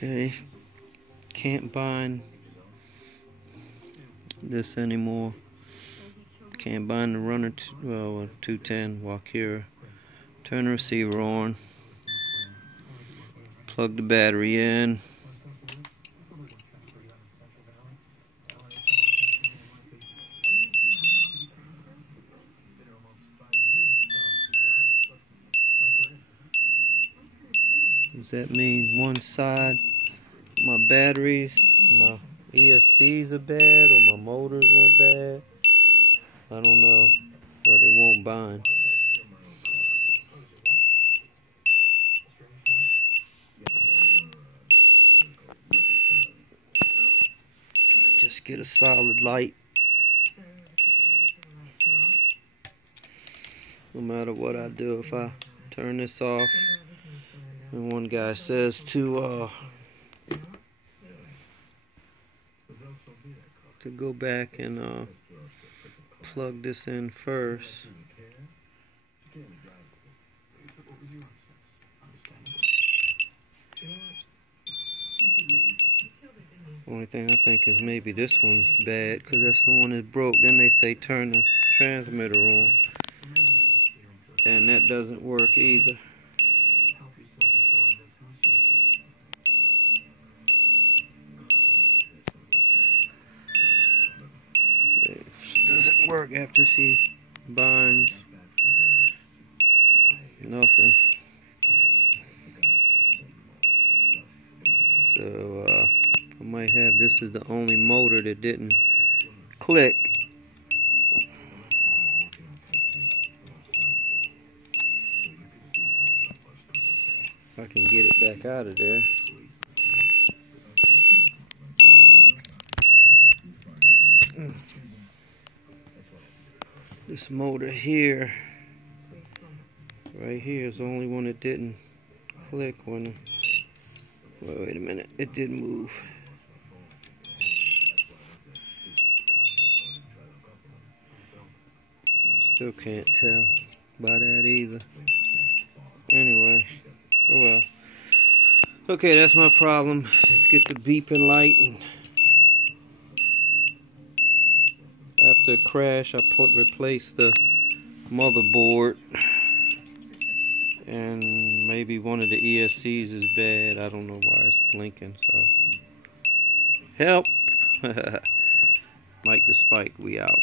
Okay, can't bind this anymore. Can't bind the runner 210 Walkera. Turn the receiver on. Plug the battery in. Does that mean one side of my batteries, my ESCs are bad, or my motors went bad? I don't know, but it won't bind. Just get a solid light. No matter what I do, if I turn this off, and one guy says to go back and plug this in first. Only thing I think is maybe this one's bad, because that's the one that broke. Then they say turn the transmitter on, and that doesn't work either. It doesn't work after she binds. Nothing. So I might have, this is the only motor that didn't click. If I can get it back out of there. This motor here, right here, is the only one that didn't click when. Wait a minute, it did move. Still can't tell by that either. Anyway, oh well. Okay, that's my problem. Just get the beeping light, and after a crash, I replaced the motherboard, and maybe one of the ESCs is bad. I don't know why it's blinking, so help. Mike the Spike, we out.